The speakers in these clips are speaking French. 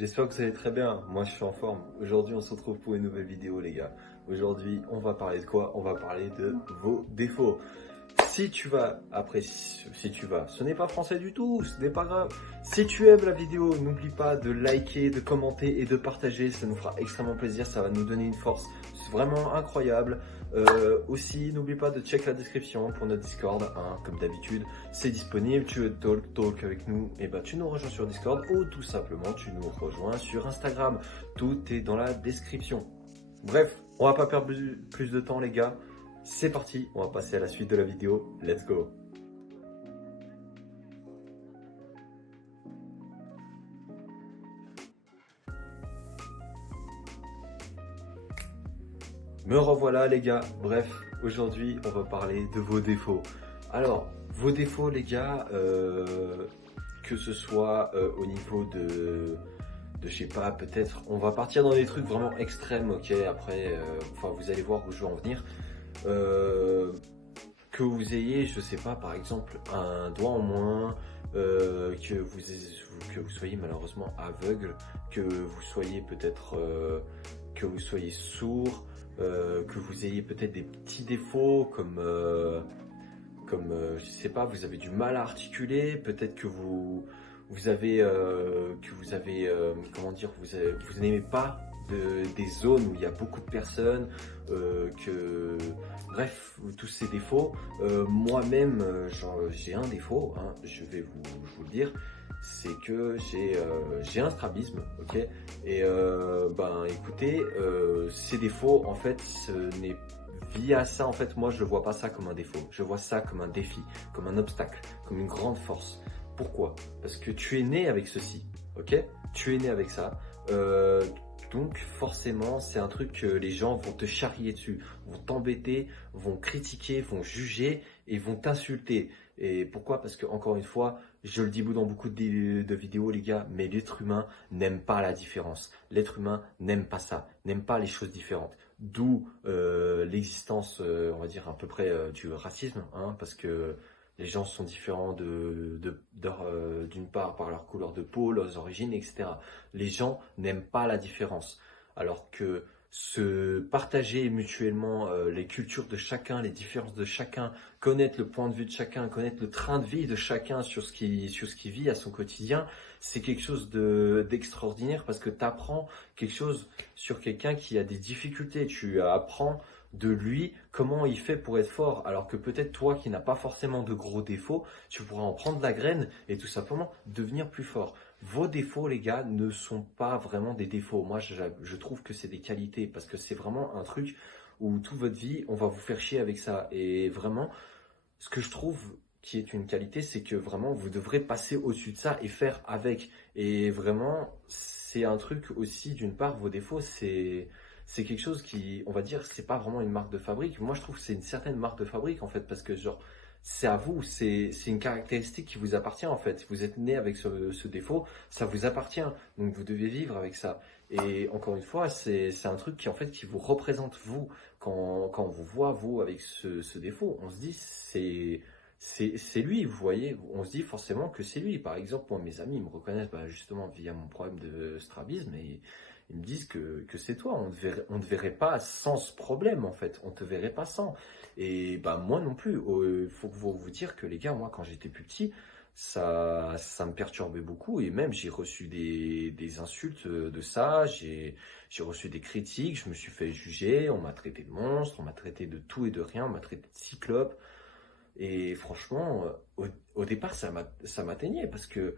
J'espère que vous allez très bien, moi je suis en forme. Aujourd'hui on se retrouve pour une nouvelle vidéo les gars. Aujourd'hui on va parler de quoi? On va parler de vos défauts. Si tu vas, après si tu vas, ce n'est pas français du tout, ce n'est pas grave. Si tu aimes la vidéo, n'oublie pas de liker, de commenter et de partager, ça nous fera extrêmement plaisir, ça va nous donner une force vraiment incroyable. Aussi, n'oublie pas de check la description pour notre Discord, hein, comme d'habitude, c'est disponible. Tu veux talk avec nous, et ben tu nous rejoins sur Discord ou tout simplement tu nous rejoins sur Instagram. Tout est dans la description. Bref, on va pas perdre plus de temps les gars. C'est parti, on va passer à la suite de la vidéo. Let's go. Me revoilà les gars. Bref, aujourd'hui on va parler de vos défauts. Alors, vos défauts les gars, que ce soit au niveau je sais pas, peut-être, on va partir dans des trucs vraiment extrêmes, ok, après, enfin vous allez voir où je veux en venir. Que vous ayez, je sais pas, par exemple, un doigt en moins, que vous soyez malheureusement aveugle, que vous soyez peut-être, que vous soyez sourd, que vous ayez peut-être des petits défauts je sais pas, vous avez du mal à articuler, peut-être que vous avez, comment dire, vous n'aimez pas des zones où il y a beaucoup de personnes, bref, tous ces défauts. Moi-même, j'ai un défaut, hein, je vous le dire, c'est que j'ai un strabisme, ok. Et ben, écoutez, ces défauts, en fait, ce n'est via ça, en fait, moi, je ne vois pas ça comme un défaut. Je vois ça comme un défi, comme un obstacle, comme une grande force. Pourquoi? Parce que tu es né avec ceci, ok? Tu es né avec ça. Donc, forcément, c'est un truc que les gens vont te charrier dessus, vont t'embêter, vont critiquer, vont juger et vont t'insulter. Et pourquoi? Parce que, encore une fois, je le dis dans beaucoup de vidéos, les gars, mais l'être humain n'aime pas la différence. L'être humain n'aime pas ça, n'aime pas les choses différentes. D'où l'existence, on va dire, à peu près du racisme, hein, parce que les gens sont différents d'une part par leur couleur de peau, leurs origines, etc. Les gens n'aiment pas la différence. Alors que se partager mutuellement les cultures de chacun, les différences de chacun, connaître le point de vue de chacun, connaître le train de vie de chacun sur ce qui vit à son quotidien, c'est quelque chose d'extraordinaire parce que tu apprends quelque chose sur quelqu'un qui a des difficultés. Tu apprends de lui comment il fait pour être fort, alors que peut-être toi qui n'as pas forcément de gros défauts, tu pourras en prendre la graine et tout simplement devenir plus fort. Vos défauts, les gars, ne sont pas vraiment des défauts. Moi, je trouve que c'est des qualités parce que c'est vraiment un truc où toute votre vie, on va vous faire chier avec ça. Et vraiment, ce que je trouve qui est une qualité, c'est que vraiment, vous devrez passer au-dessus de ça et faire avec. Et vraiment, c'est un truc aussi, d'une part, vos défauts, c'est quelque chose qui, on va dire, c'est pas vraiment une marque de fabrique. Moi, je trouve que c'est une certaine marque de fabrique, en fait, parce que, genre, c'est à vous, c'est une caractéristique qui vous appartient, en fait. Vous êtes né avec ce défaut, ça vous appartient. Donc, vous devez vivre avec ça. Et encore une fois, c'est un truc qui, en fait, qui vous représente, vous. Quand on vous voit, vous, avec ce défaut, on se dit, c'est lui, vous voyez. On se dit forcément que c'est lui. Par exemple, moi, mes amis me reconnaissent bah, justement via mon problème de strabisme et ils me disent que c'est toi. On te verrait pas sans ce problème, en fait. On te verrait pas sans. Et bah, moi non plus. Il faut vous dire que les gars, moi, quand j'étais plus petit, ça me perturbait beaucoup et même j'ai reçu des insultes de ça, j'ai reçu des critiques, je me suis fait juger, on m'a traité de monstre, on m'a traité de tout et de rien, on m'a traité de cyclope et franchement, au départ ça m'atteignait parce que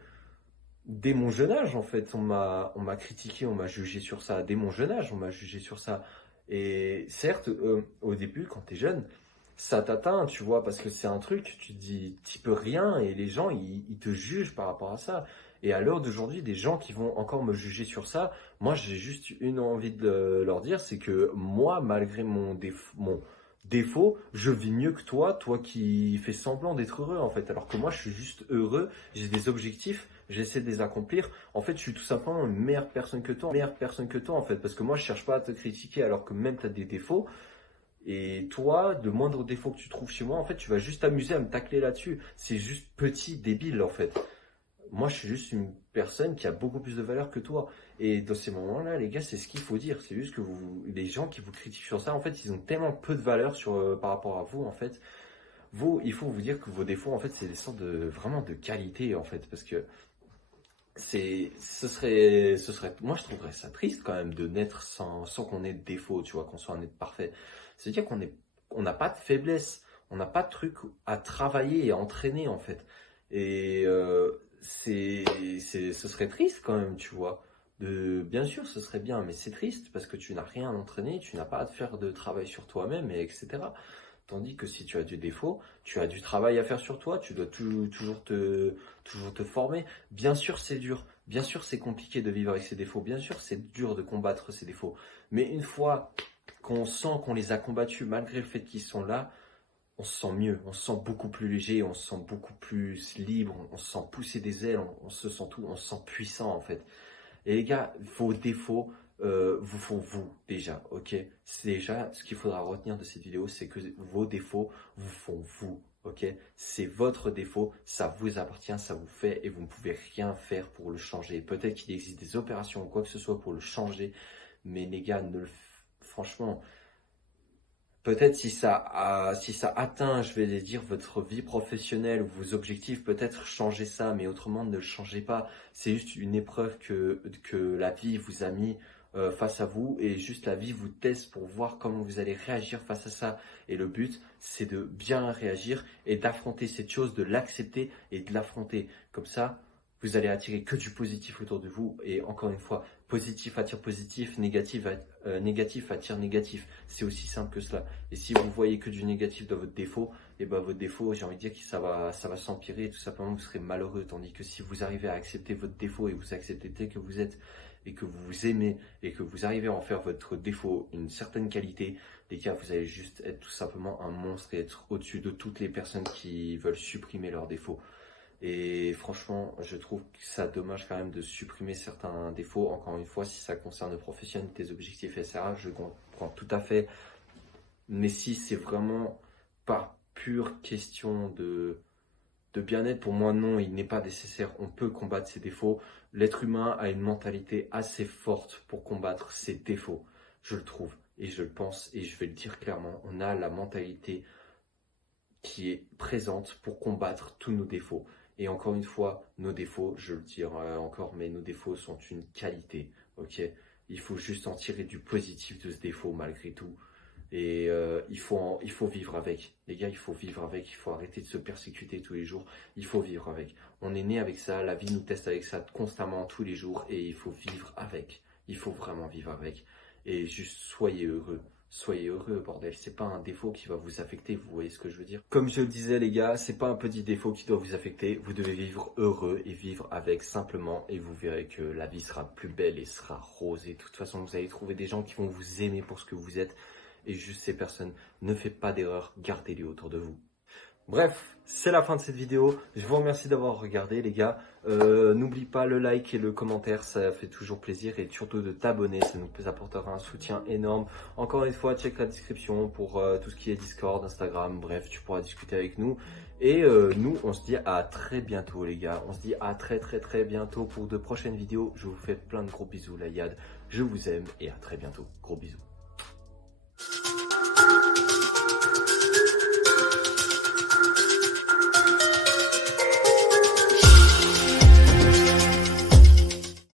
dès mon jeune âge en fait on m'a critiqué, on m'a jugé sur ça, dès mon jeune âge on m'a jugé sur ça et certes au début quand t'es jeune ça t'atteint, tu vois, parce que c'est un truc, tu te dis, t'y peux rien, et les gens, ils te jugent par rapport à ça. Et à l'heure d'aujourd'hui, des gens qui vont encore me juger sur ça, moi, j'ai juste une envie de leur dire, c'est que moi, malgré mon défaut, je vis mieux que toi qui fais semblant d'être heureux, en fait. Alors que moi, je suis juste heureux, j'ai des objectifs, j'essaie de les accomplir. En fait, je suis tout simplement une meilleure personne que toi, en fait, parce que moi, je cherche pas à te critiquer, alors que même tu as des défauts. Et toi, le moindre défaut que tu trouves chez moi, en fait, tu vas juste t'amuser à me tacler là-dessus. C'est juste petit, débile, en fait. moi je suis juste une personne qui a beaucoup plus de valeur que toi. Et dans ces moments-là, les gars, c'est ce qu'il faut dire. C'est juste que les gens qui vous critiquent sur ça, en fait, ils ont tellement peu de valeur par rapport à vous, en fait. Vous, il faut vous dire que vos défauts, en fait, c'est des sortes vraiment de qualité, en fait, parce que moi je trouverais ça triste quand même de naître sans qu'on ait de défauts, tu vois, qu'on soit un être parfait. C'est-à-dire on n'a pas de faiblesse, on n'a pas de truc à travailler et à entraîner en fait. Et ce serait triste quand même, tu vois. Bien sûr, ce serait bien, mais c'est triste parce que tu n'as rien à entraîner, tu n'as pas à te faire de travail sur toi-même, et etc. Tandis que si tu as du défaut, tu as du travail à faire sur toi, tu dois toujours te former. Bien sûr, c'est dur. Bien sûr, c'est compliqué de vivre avec ses défauts. Bien sûr, c'est dur de combattre ses défauts. Mais une fois qu'on sent qu'on les a combattus, malgré le fait qu'ils sont là, on se sent mieux. On se sent beaucoup plus léger, on se sent beaucoup plus libre, on se sent pousser des ailes, on se sent tout, on se sent puissant en fait. Et les gars, vos défauts vous font vous déjà, ok? C'est déjà ce qu'il faudra retenir de cette vidéo, c'est que vos défauts vous font vous, ok? C'est votre défaut, ça vous appartient, ça vous fait et vous ne pouvez rien faire pour le changer. Peut-être qu'il existe des opérations ou quoi que ce soit pour le changer, mais les gars, franchement, peut-être si ça atteint, je vais dire, votre vie professionnelle ou vos objectifs, peut-être changer ça, mais autrement ne le changez pas. C'est juste une épreuve que la vie vous a mis face à vous et juste la vie vous teste pour voir comment vous allez réagir face à ça. Et le but, c'est de bien réagir et d'affronter cette chose, de l'accepter et de l'affronter. Comme ça, vous allez attirer que du positif autour de vous. Et encore une fois, positif attire positif, négatif attire négatif. C'est aussi simple que cela. Et si vous voyez que du négatif dans votre défaut, et ben votre défaut, j'ai envie de dire que ça va s'empirer. Tout simplement, vous serez malheureux. Tandis que si vous arrivez à accepter votre défaut et vous acceptez tel que vous êtes, et que vous vous aimez, et que vous arrivez à en faire votre défaut une certaine qualité, les gars, vous allez juste être tout simplement un monstre et être au-dessus de toutes les personnes qui veulent supprimer leurs défauts. Et franchement, je trouve que ça dommage quand même de supprimer certains défauts. Encore une fois, si ça concerne le professionnel, tes objectifs, etc., je comprends tout à fait. Mais si c'est vraiment par pure question de bien-être, pour moi, non, il n'est pas nécessaire. On peut combattre ses défauts. L'être humain a une mentalité assez forte pour combattre ses défauts. Je le trouve et je le pense et je vais le dire clairement. On a la mentalité qui est présente pour combattre tous nos défauts. Et encore une fois, nos défauts, je le dis encore, mais nos défauts sont une qualité, ok? Il faut juste en tirer du positif de ce défaut malgré tout. Et il faut vivre avec. Les gars, il faut vivre avec, il faut arrêter de se persécuter tous les jours. Il faut vivre avec. On est né avec ça, la vie nous teste avec ça constamment tous les jours et il faut vivre avec. Il faut vraiment vivre avec. Et juste soyez heureux. Soyez heureux, bordel. C'est pas un défaut qui va vous affecter, vous voyez ce que je veux dire? Comme je le disais, les gars, c'est pas un petit défaut qui doit vous affecter. Vous devez vivre heureux et vivre avec simplement. Et vous verrez que la vie sera plus belle et sera rose. Et de toute façon, vous allez trouver des gens qui vont vous aimer pour ce que vous êtes. Et juste ces personnes, ne faites pas d'erreur, gardez-les autour de vous. Bref, c'est la fin de cette vidéo. Je vous remercie d'avoir regardé, les gars. N'oublie pas le like et le commentaire, ça fait toujours plaisir. Et surtout de t'abonner, ça nous apportera un soutien énorme. Encore une fois, check la description pour tout ce qui est Discord, Instagram. Bref, tu pourras discuter avec nous. Et nous, on se dit à très bientôt, les gars. On se dit à très bientôt pour de prochaines vidéos. Je vous fais plein de gros bisous, la Yad. Je vous aime et à très bientôt. Gros bisous.